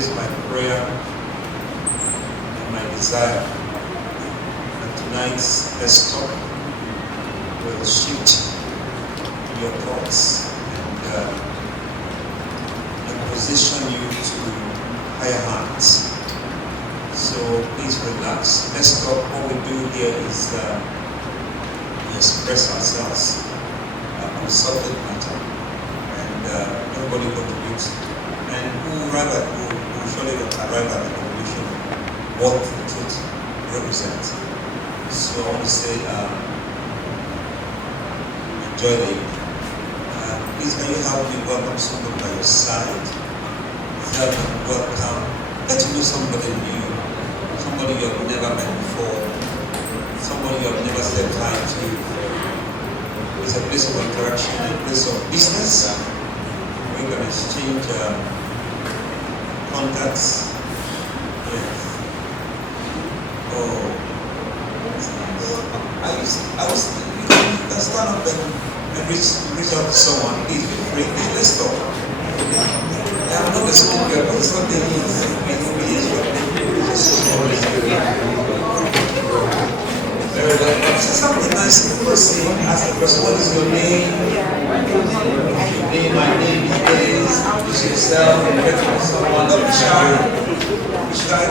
is my prayer and my desire that tonight's Let's Talk will shift your thoughts and position you to higher heights. So please relax. Let's talk. What we do here is we express ourselves on subject matter, and everybody contributes. And who surely arrive at the conclusion of what the truth represents. So I want to say, enjoy the evening. Please, can you help me welcome somebody by your side? Help me welcome. Get to know somebody new, somebody you have never met before, somebody you have never said hi to. It's a place of interaction, a place of business. We can exchange contacts. Yes. Oh, that's nice. You can stand up and reach out to someone. Please feel free. Let's talk. I'm not a small girl, but it's what they need. Very well. Say something nice before saying, ask the person, what is your name? My name is, introduce yourself, and get to know someone. Don't be shy. Be shy.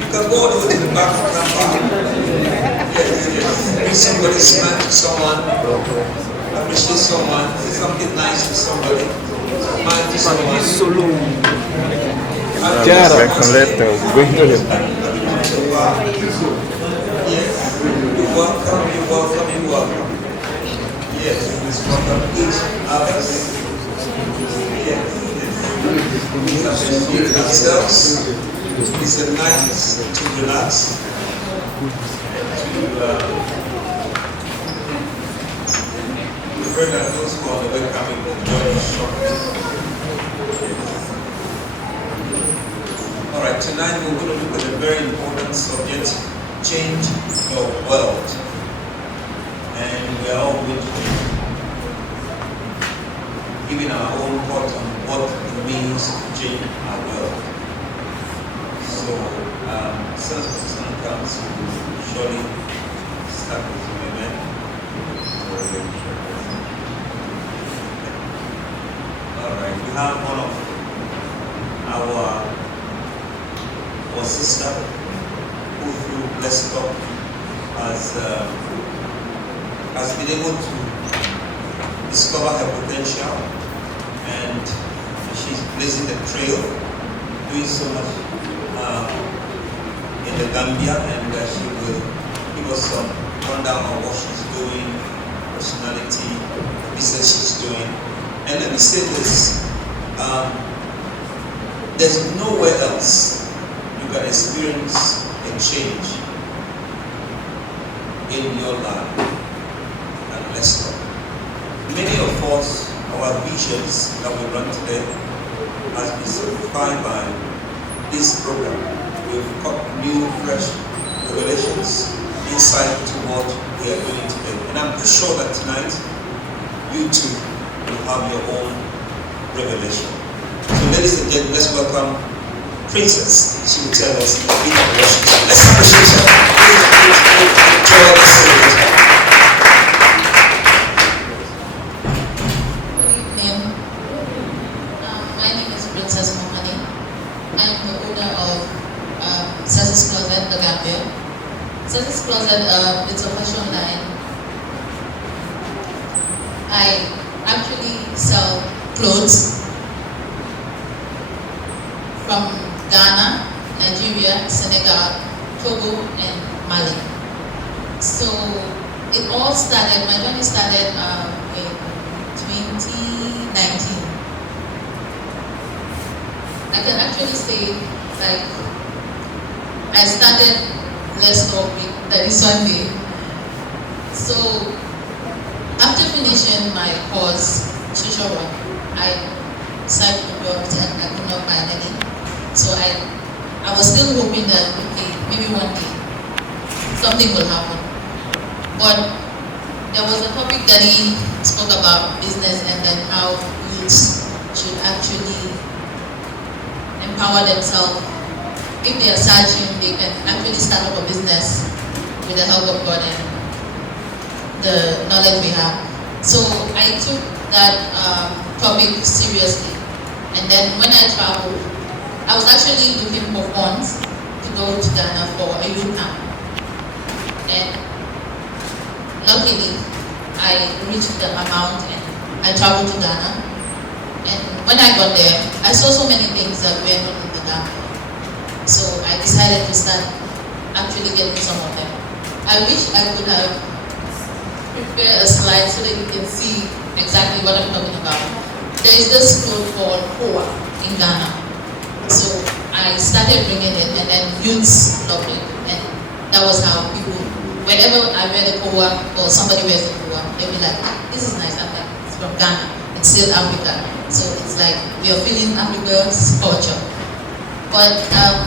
You can go all the way to the back of the number. Yes. Bring somebody, smile to someone, appreciate someone, say something nice to somebody. Solo Chiara Colletto, Yes, you're welcome. Yes, please welcome each others. Yes. We have enjoyed ourselves. It's a night to relax and to we pray that those who are on the way coming will join us shortly. Alright, tonight we're going to look at a very important subject, change your world. And we are all going to be giving our own thought on what it means to change our world. So, since the sun comes, we'll surely start with you, amen. Alright, we have one of our sister who through Let's Talk has been able to discover her potential, and she's blazing the trail, doing so much in the Gambia, and she will give us some rundown on what she's doing, personality, business she's doing. And let me say this, there's nowhere else you can experience a change in your life and Let's Talk. Many of us, our visions that we run today has been certified by this program. We've got new, fresh revelations, insight to what we are doing today. And I'm pretty sure that tonight, you too will have your own revelation. So ladies and gentlemen, let's welcome Princess. She will tell us a bit of what she's doing. Let's appreciate her. Enjoy the celebration. Good evening. My name is Princess Momani. I am the owner of Cesar's Closet, the Gambia. Cesar's Closet, it's a fashion line. I actually sell clothes from Ghana, Nigeria, Senegal, Togo, and Mali. So it all started, my journey started in 2019. I can actually say, like, I started Let's Talk with Daddy Sunday. So after finishing my course, social work, I decided to go and I could not find any. So I was still hoping that, okay, maybe one day something will happen. But there was a topic that he spoke about business and then how youths should actually empower themselves. If they are searching, they can actually start up a business with the help of God and the knowledge we have. So I took that topic seriously. And then when I traveled, I was actually looking for funds to go to Ghana for a youth camp. And luckily, I reached the amount and I traveled to Ghana. And when I got there, I saw so many things that were not in the Ghana. So I decided to start actually getting some of them. I wish I could have prepared a slide so that you can see exactly what I'm talking about. There is this cloth called Koa in Ghana. So I started bringing it and then youths loved it. And that was how people, whenever I wear the Koa or somebody wears the Koa, they'll be like, this is nice. I'm like, it's from Ghana. It's still Africa. So it's like we are feeling Africa's culture. But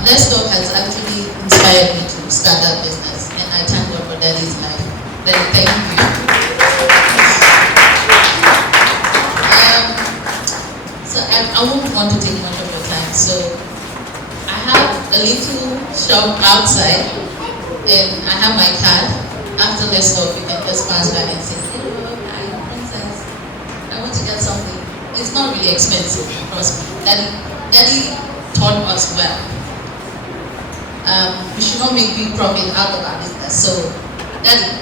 Let's Talk has actually inspired me to start that business. And I thank God for Daddy's life. Daddy, thank you. So I won't want to take much of your time. So I have a little shop outside and I have my card. After Let's Talk, you can just pass by and say, hello, hi, princess. I want to get something. It's not really expensive, trust me. Daddy taught us well. We should not make big profit out of our business. So, Daddy,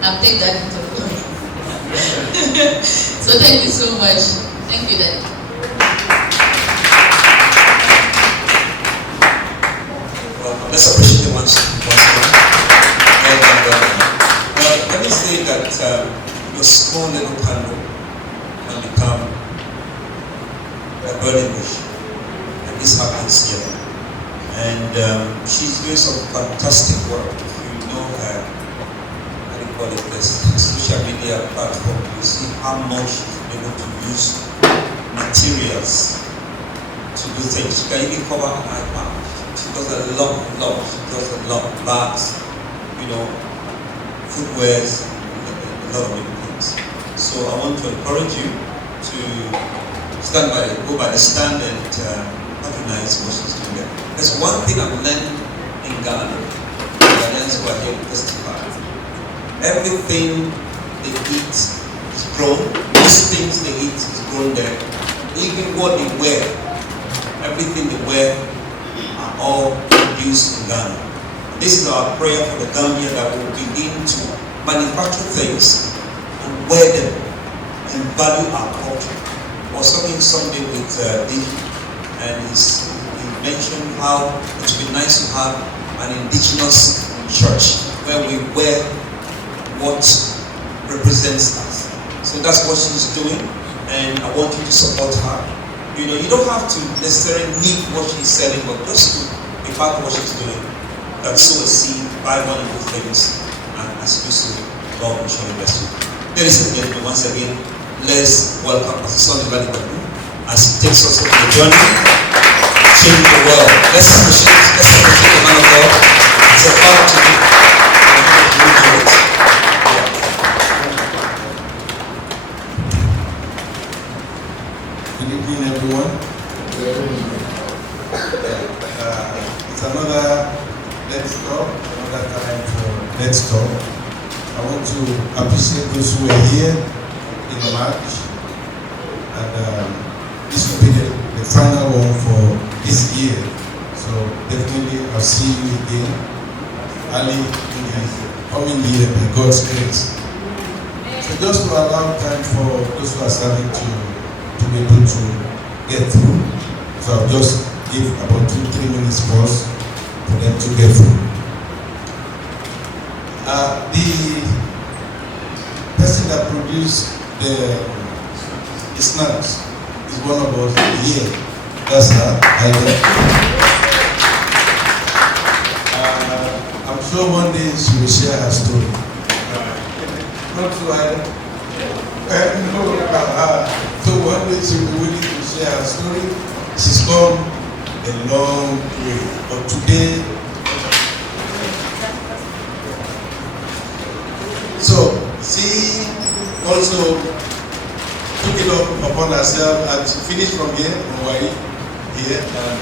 I'll take that into account. So thank you so much. Thank you, Daddy. Well, let's appreciate it once more. Let me say that your small little candle can become a burning bush. And this happens here. And she's doing some fantastic work. If you know her, how do you call it, this social media platform, you see how much she's able to use materials to do things. She can even cover an iPad. She does a lot. She does a lot. Bags, footwears, a lot of different things. So I want to encourage you to go by the stand and patronize what she's doing there. There's one thing I've learned in Ghana, Ghanaians who are here to testify. Everything they eat is grown. These things they eat is grown there. Even what they wear, everything they wear are all produced in Ghana. This is our prayer for the Gambia, that we will begin to manufacture things and wear them and value our culture. I was talking someday with Dee, and he mentioned how it would be nice to have an indigenous church where we wear what represents us. So that's what she's doing, and I want you to support her. You don't have to necessarily need what she's selling, but just to be part of what she's doing. That sow a seed, buy one of those things, and as you so, God will surely bless you. Ladies and gentlemen, once again, let's welcome Pastor Olanipekun as he takes us on the journey to change the world. Let's appreciate the man of God. It's a power to do. Good evening, everyone. It's another Let's Talk, another time for Let's Talk. I want to appreciate those who are here in March, and this will be the final one for this year. So definitely I'll see you again early in the coming year by God's grace. So just to allow time for those who are starting to be able to get through. So I'll just give about 2-3 minutes pause for them to get through. The person that produced the snacks is one of us here. That's her, Aida. I'm sure one day she will share her story. Not true, Aida? So one day she will be willing to share her story. She's come a long way, but today, so she also took it up upon herself, and she finished from here, from Hawaii, here and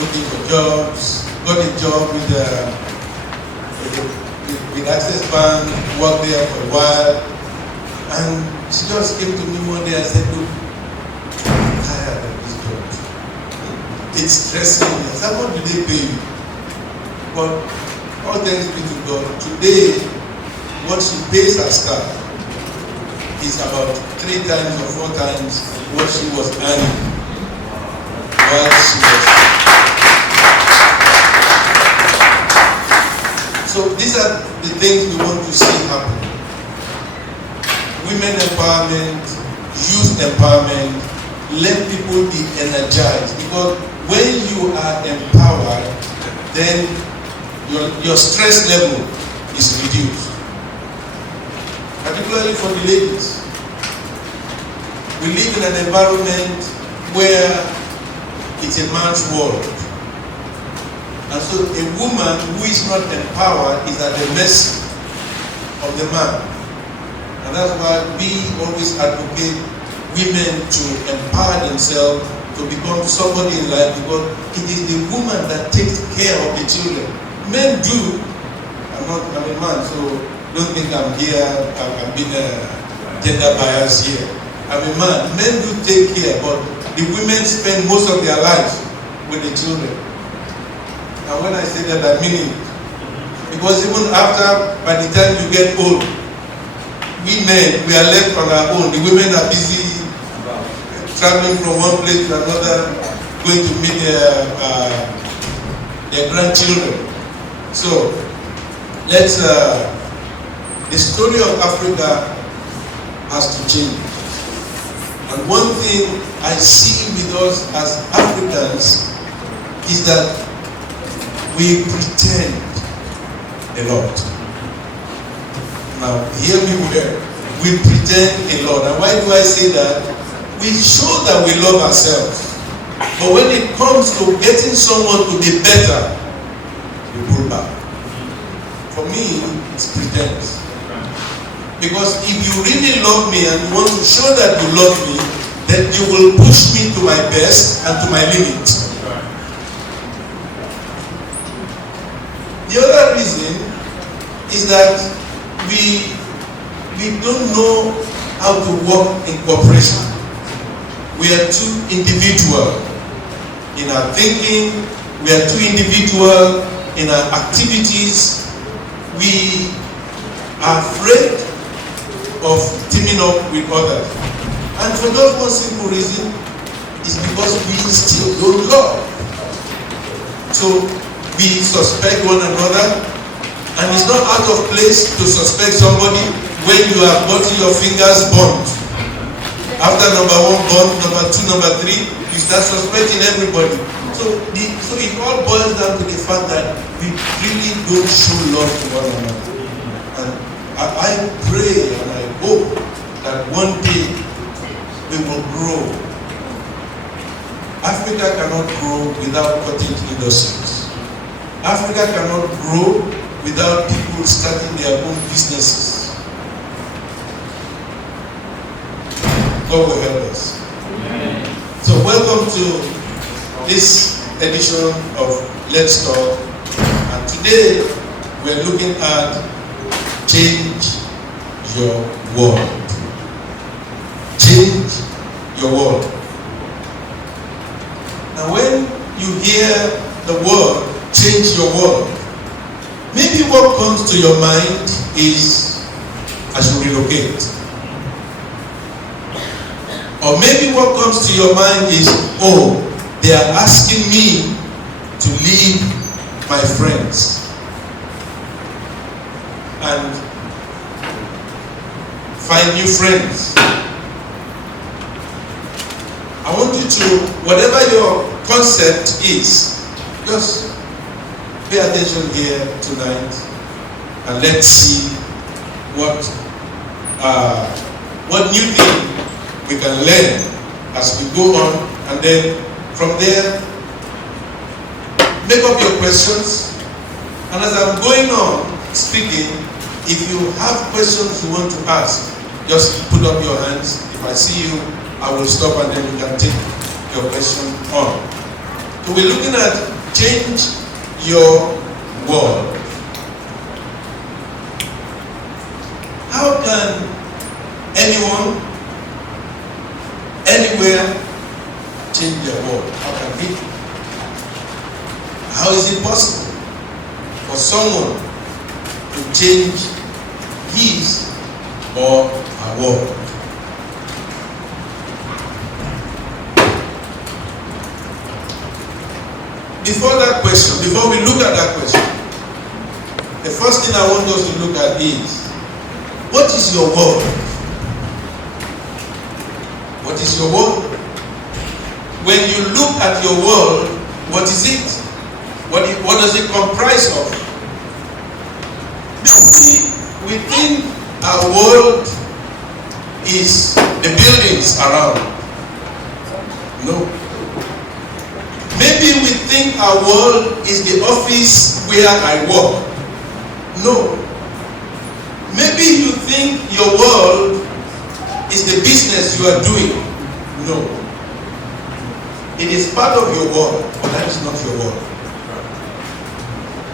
looking for jobs. Got a job with Access Bank, worked there for a while, and she just came to me one day and said, "Look, I'm tired of this job. It's stressing me." I said, "What do they pay you?" But all thanks be to God, today what she pays her staff is about 3 times or 4 times what she was earning while she was. So these are the things we want to see happen. Women empowerment, youth empowerment, let people be energized. Because when you are empowered, then your stress level is reduced. Particularly for the ladies. We live in an environment where it's a man's world. And so a woman who is not empowered is at the mercy of the man. And that's why we always advocate women to empower themselves to become somebody in life, because it is the woman that takes care of the children. Men do. I'm a man, so don't think I'm here, I'm being gender biased here. I'm a man. Men do take care, but the women spend most of their lives with the children. And when I say that, I mean it. Because even after, by the time you get old, we men, we are left on our own. The women are busy traveling from one place to another, going to meet their grandchildren. So, let's, the story of Africa has to change. And one thing I see with us as Africans is that we pretend a lot. Now, hear me well. We pretend a lot. And why do I say that? We show that we love ourselves. But when it comes to getting someone to be better, we pull back. For me, it's pretense. Because if you really love me and you want to show that you love me, then you will push me to my best and to my limit. The other reason is that we don't know how to work in cooperation. We are too individual in our thinking. We are too individual in our activities. We are afraid of teaming up with others. And for just one simple reason, is because we still don't love. So we suspect one another, and it's not out of place to suspect somebody when you have gotten your fingers burnt. After number 1 burnt, number 2, number 3, you start suspecting everybody. So it all boils down to the fact that we really don't show love to one another. And I pray and I hope that one day we will grow. Africa cannot grow without cottage industries. Africa cannot grow without people starting their own businesses. God will help us. Amen. So welcome to this edition of Let's Talk. And today we're looking at change your world. Change your world. And when you hear the word change your world, maybe what comes to your mind is I should relocate. Or maybe what comes to your mind is, oh, they are asking me to leave my friends and find new friends. I want you to, whatever your concept is, just pay attention here tonight and let's see what new thing we can learn as we go on, and then from there make up your questions. And as I'm going on speaking, if you have questions you want to ask, just put up your hands. If I see you, I will stop and then you can take your question on. So we're looking at change your world. How can anyone, anywhere, change their world? How can we? How is it possible for someone to change his or her world? Before we look at that question, the first thing I want us to look at is, what is your world? What is your world? When you look at your world, what is it? What does it comprise of? Maybe we think our world is the buildings around. No. Maybe we think our world is the office where I work. No. Maybe you think your world is the business you are doing. No. It is part of your world, but that is not your world.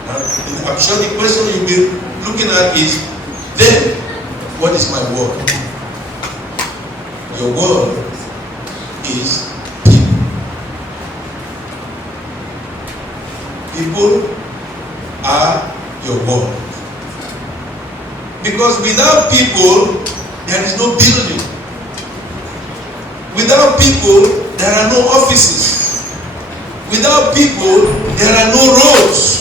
I'm sure the question you'll be looking at is, then, what is my world? Your world is people. People are your world. Because without people, there is no building. Without people, there are no offices. Without people, there are no roads.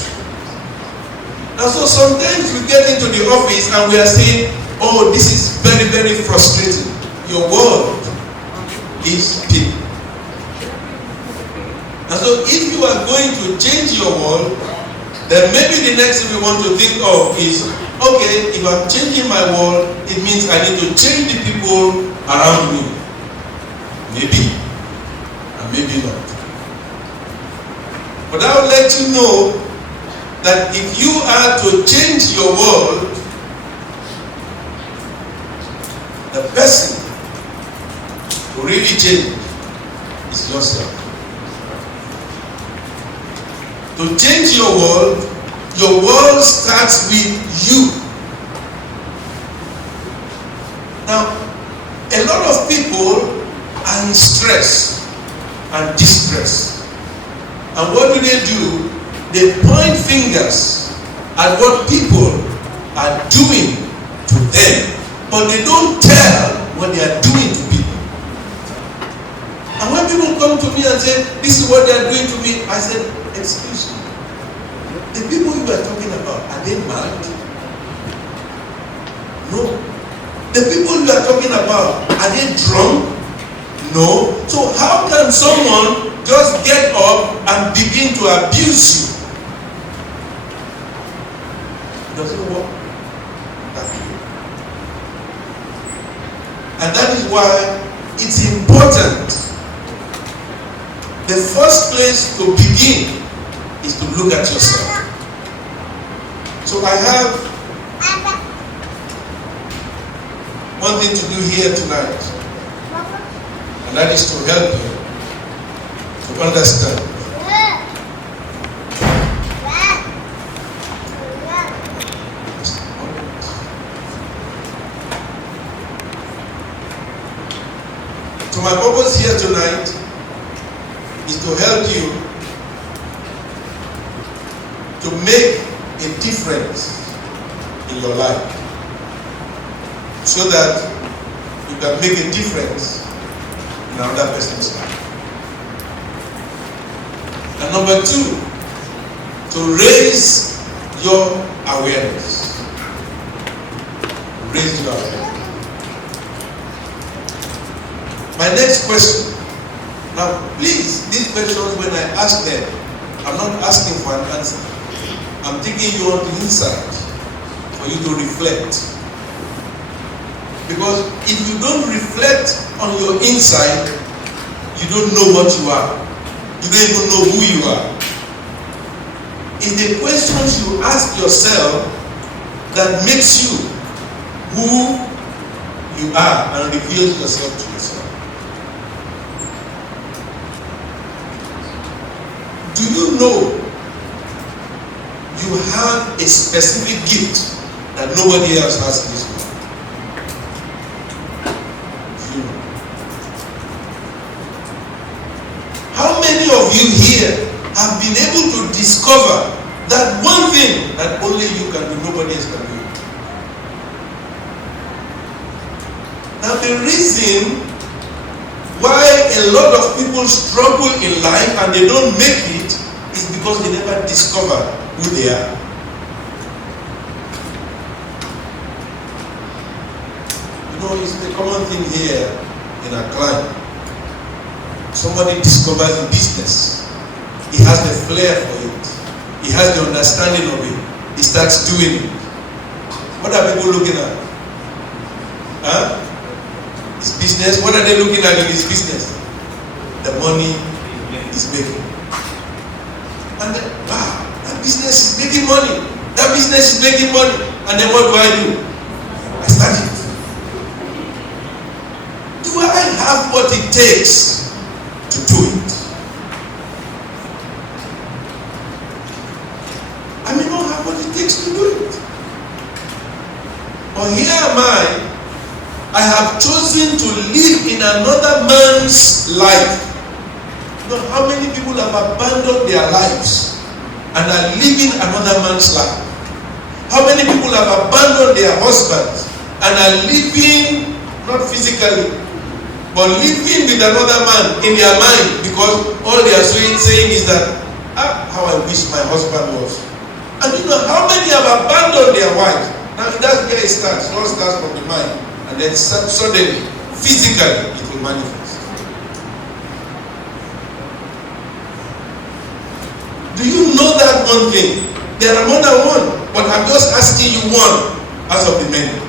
And so sometimes we get into the office and we are saying, oh, this is very, very frustrating. Your world is people. And so if you are going to change your world, then maybe the next thing we want to think of is, okay, if I'm changing my world, it means I need to change the people around me. Maybe, and maybe not. But I will let you know that if you are to change your world, the person who really change is yourself. To change your world starts with you. Now, a lot of people are in stress and distress. And what do? They point fingers at what people are doing to them, but they don't tell what they are doing to people. And when people come to me and say, this is what they are doing to me, I said, excuse me, the people you are talking about, are they mad? No. The people you are talking about, are they drunk? No. So how can someone just get up and begin to abuse you? It doesn't work that way. And that is why it's important. The first place to begin is to look at yourself. So I have one thing to do here tonight, and that is to help you to understand. So my purpose here tonight is to help you to make a difference in your life, so that you can make a difference in another person's life. And number two, to raise your awareness. Raise your awareness. My next question. Now, please, these questions, when I ask them, I'm not asking for an answer. I'm taking you on the inside for you to reflect. Because if you don't reflect on your inside, you don't know what you are. You don't even know who you are. It's the questions you ask yourself that makes you who you are and reveals yourself to yourself. Do you know you have a specific gift that nobody else has in this world? Do you know? How many of you here have been able to discover that one thing that only you can do, nobody else can do? Now the reason why a lot of people struggle in life and they don't make it is because they never discover who they are. You know, it's the common thing here in our client. Somebody discovers a business. He has the flair for it. He has the understanding of it. He starts doing it. What are people looking at? Huh? His business. What are they looking at in his business? The money he's making. And then, wow, that business is making money. That business is making money. And then what do? I start it. Do I have what it takes to do it? I may not have what it takes to do it. But here am I have chosen to live in another man's life. You know how many people have abandoned their lives and are living another man's life? How many people have abandoned their husbands and are living, not physically, but living with another man in their mind, because all they are saying is that, how I wish my husband was. And you know how many have abandoned their wives? Now that's where it starts. It all starts from the mind. And then suddenly, physically, it will manifest. Do you know that one thing? There are more than one, but I'm just asking you one out of the many.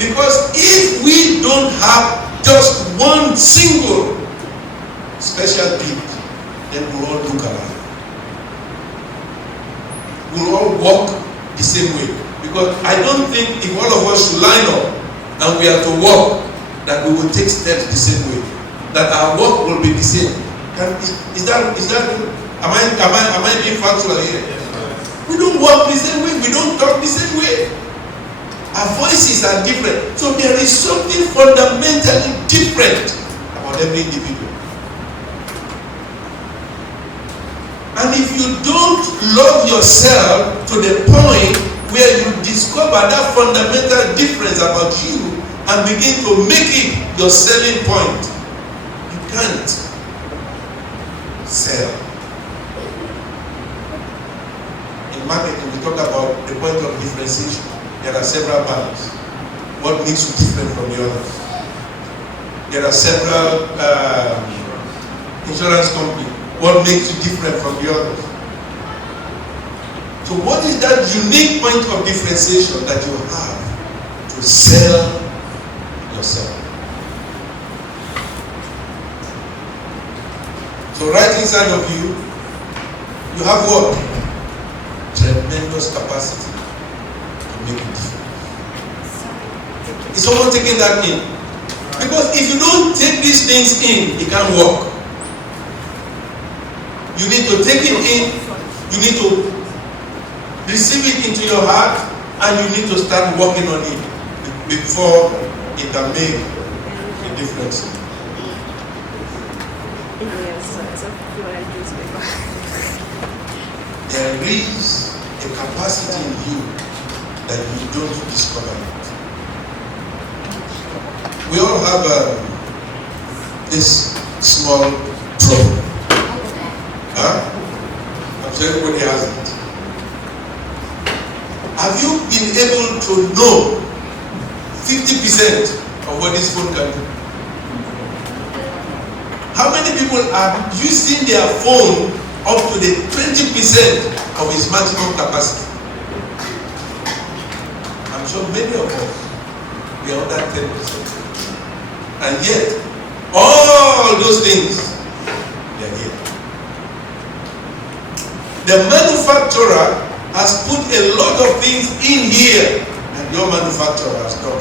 Because if we don't have just one single special gift, then we'll all look alike. We'll all walk the same way. Because I don't think if all of us should line up and we are to walk, that we will take steps the same way. That our walk will be the same. Is that good? Am I being factual here? We don't walk the same way. We don't talk the same way. Our voices are different. So there is something fundamentally different about every individual. And if you don't love yourself to the point where you discover that fundamental difference about you and begin to make it your selling point, you can't sell. In marketing, we talk about the point of differentiation. There are several barriers. What makes you different from the others? There are several insurance companies. What makes you different from the others? So what is that unique point of differentiation that you have to sell yourself? So right inside of you, you have what? Tremendous capacity to make a difference. Is someone taking that in? Because if you don't take these things in, it can't work. You need to take it in, you need to receive it into your heart, and you need to start working on it before it can make a difference. There is a capacity in you that you don't discover it. We all have this small problem. I'm sure everybody has it. Have you been able to know 50% of what this phone can do? How many people are using their phone up to the 20% of its maximum capacity? I'm sure many of us, we are under 10%. And yet, all those things, they are here. The manufacturer has put a lot of things in here that your manufacturer has done.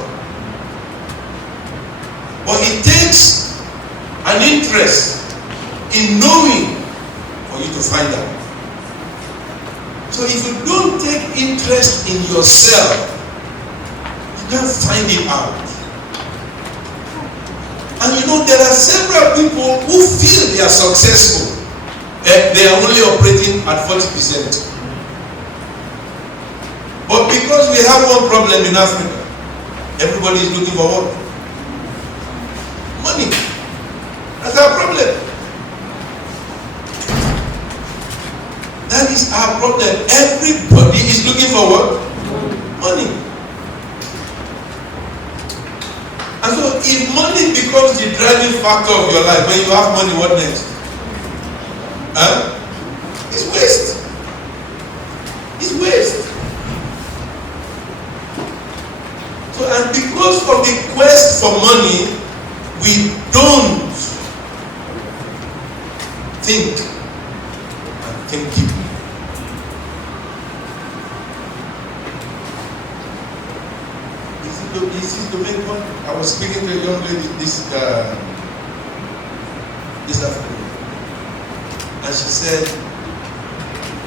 But it takes an interest in knowing for you to find out. So if you don't take interest in yourself, you can't find it out. And you know, there are several people who feel they are successful. They are only operating at 40%. But because we have one problem in Africa, everybody is looking for what? Money. That's our problem. That is our problem. Everybody is looking for what? Money. And so if money becomes the driving factor of your life, when you have money, what next? It's waste. It's waste. So, and because of the quest for money, we don't think and think deeply. This is the main point. I was speaking to a young lady this afternoon, and she said,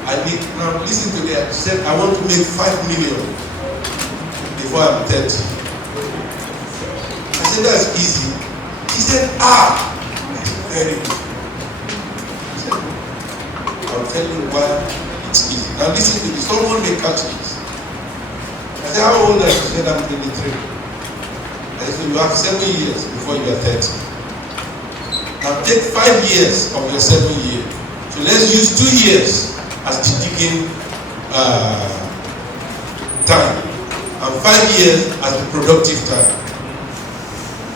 "I need now listen to that." She said, "I want to make 5 million before I'm 30." I said, "That's easy." She said, "That's very good." She said, "I'll tell you why it's easy." Now listen to this. Someone may catch this. I said, "How old are you?" She said, "I'm 23. I said, "You have 7 years before you are 30. Now take 5 years of your 7 years. So let's use 2 years as the digging time, and 5 years as the productive time.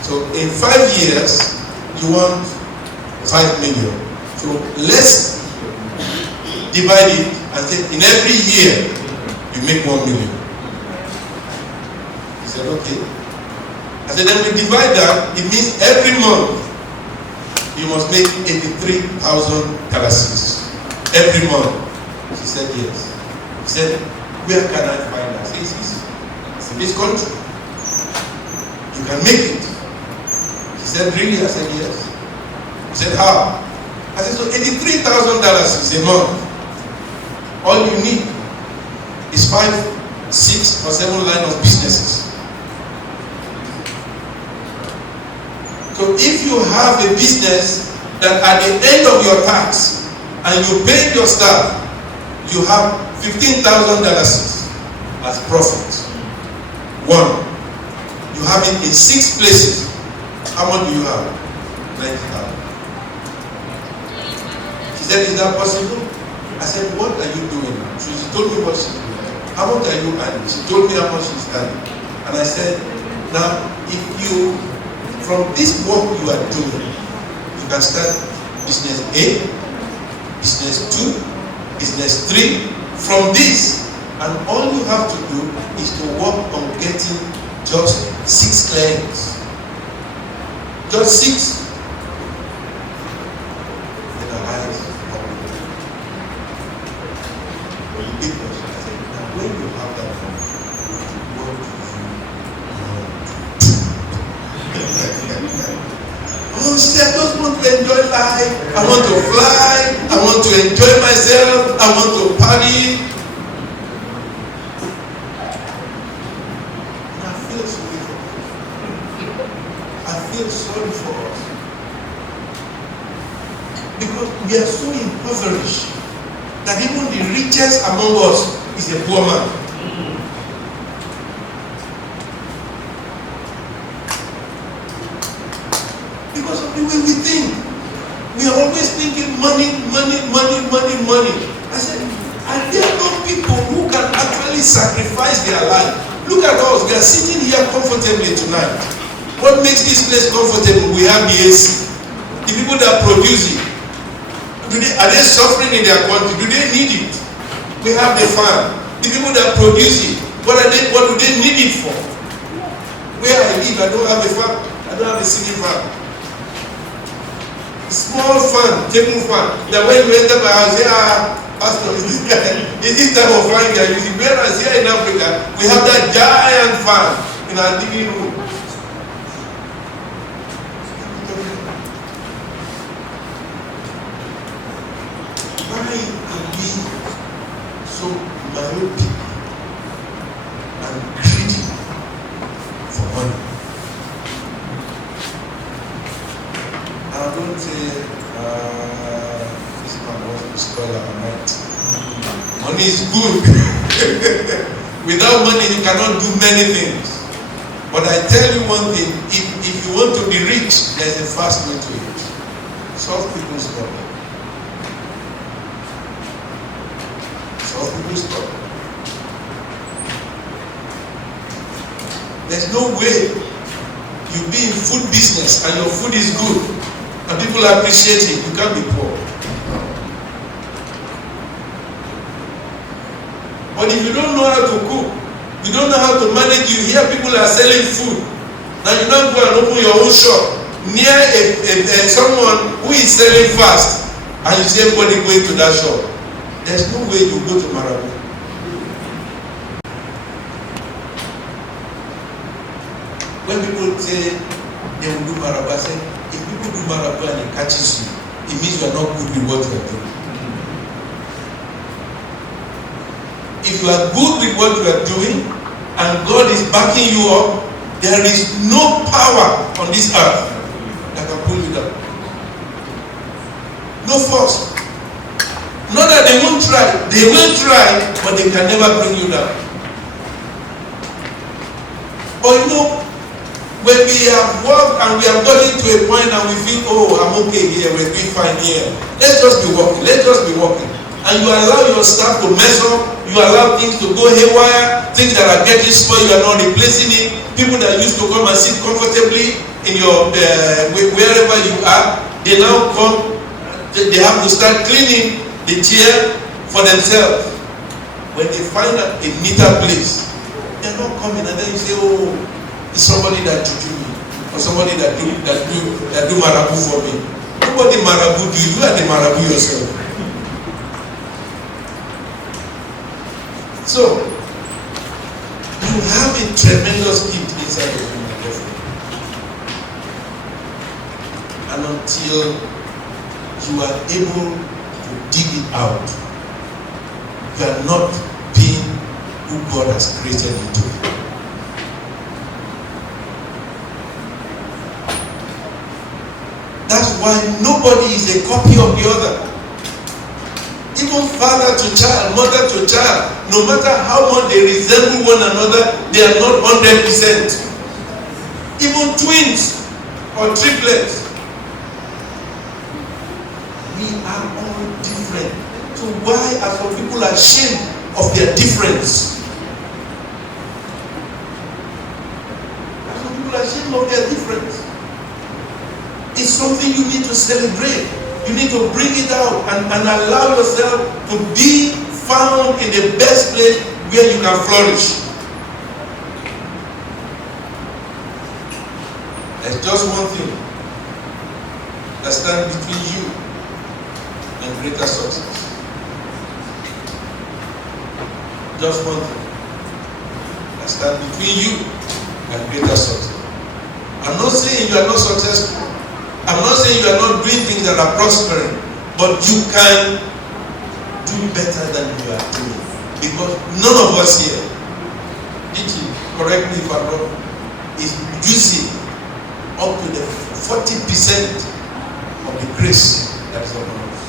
So in 5 years, you want 5 million. So let's divide it and say in every year you make 1 million. He said, okay. I said, then we divide that, it means every month you must make 83,000 currencies. Every month. She said, yes. He said, where can I find that? I said, it's in this country. You can make it. He said, really? I said, yes. He said, how? I said, so $83,000 is a month. All you need is 5, 6, or 7 lines of businesses. So if you have a business that at the end of your tax and you pay your staff, you have $15,000 as profit. 1. You have it in 6 places. How much do you have? 90,000. She said, is that possible? I said, what are you doing? She told me what she's doing. How much are you earning? She told me how much she's earning. And I said, now if you from this work you are doing, you can start business A, business 2, business 3 from this. And all you have to do is to work on getting just 6 clients. Just 6. And the eyes open. When you get question, I said, now when you have that money, what do you want to do? Oh, she said, I just want to enjoy life. I want to fly. I want to enjoy myself. I want to party. And I feel sorry for us. I feel sorry for us. Because we are so impoverished that even the richest among us is a poor man. Because of the way we think. We are always thinking money, money, money, money, money. I said, are there no people who can actually sacrifice their life? Look at us, we are sitting here comfortably tonight. What makes this place comfortable? We have the AC. The people that produce it, are they suffering in their country? Do they need it? We have the farm. The people that produce it, what do they need it for? Where I live, I don't have a farm. I don't have a city farm. Small farm, table farm. That when you enter my house, pastor, is this type of farm you are using? Whereas here in Africa, we have that giant farm in our living room. be so myopic and greedy for money. And I don't say, this man wants to spoil our night. Money is good. Without money, you cannot do many things. But I tell you one thing, if you want to be rich, there's a fast way to it. Solve people's problem. Solve people's problem. There's no way you be in food business and your food is good and people appreciate it. You can't be poor. But if you don't know how to cook, you don't know how to manage, you hear people are selling food. Now you don't go and open your own shop near someone who is selling fast and you see everybody going to that shop. There's no way you go to Marabu. When people say they will do Marabu, I say, if people do Marabu and it catches you, it means you are not good with what you are doing. If you are good with what you are doing and God is backing you up, there is no power on this earth that can pull you down. No force. Not that they won't try. They will try, but they can never bring you down. But you know, when we have worked and we have gotten to a point and we feel, oh, I'm okay here, we're doing fine here. Let's just be working. Let's just be working. And you allow your staff to mess up, you allow things to go haywire, things that are getting spoiled, you are not replacing it. People that used to come and sit comfortably in your wherever you are, they now come, they have to start cleaning the chair for themselves. When they find a neater place, they're not coming, and then you say, oh, it's somebody that juju me, or somebody that do marabu for me. Nobody marabu do you are the marabu yourself. So, you have a tremendous gift inside of you, my definitely. And until you are able to dig it out, you are not being who God has created you to be. That's why nobody is a copy of the other. Even father to child, mother to child, no matter how much they resemble one another, they are not 100%. Even twins or triplets. We are all different. So why are some people ashamed of their difference? Are some people ashamed of their difference? It's something you need to celebrate. You need to bring it out and allow yourself to be found in the best place where you can flourish. There's just one thing that stands between you and greater success. Just one thing that stands between you and greater success. I'm not saying you are not successful. I'm not saying you are not doing things that are prospering, but you can do better than you are doing. Because none of us here, correct me if I'm wrong, is using up to the 40% of the grace that is upon us.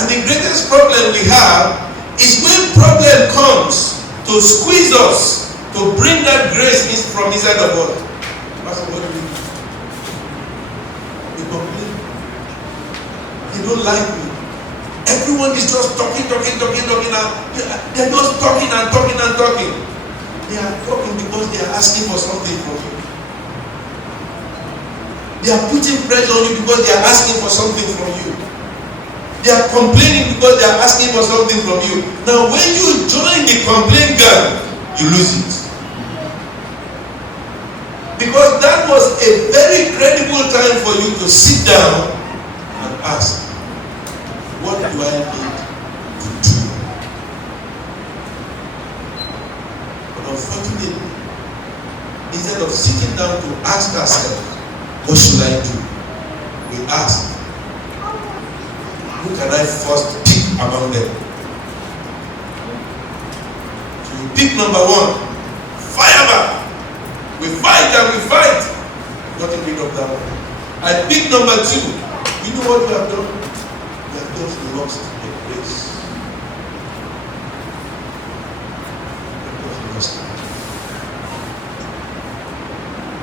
And the greatest problem we have is when problem comes to squeeze us, to bring that grace from inside of us. Pastor, what do we do? We complain. They don't like me. Everyone is just talking. They're just talking and talking. They are talking because they are asking for something from you. They are putting pressure on you because they are asking for something from you. They are complaining because they are asking for something from you. Now, when you join the complaint gang, you lose it. Because that was a very credible time for you to sit down and ask, what do I need to do? But unfortunately, instead of sitting down to ask ourselves, what should I do? We ask, who can I first pick among them? So you pick number one, fire back. We fight and we fight. Got rid of that one. I pick number two. You know what we have done? We have just lost the race. We have just lost it.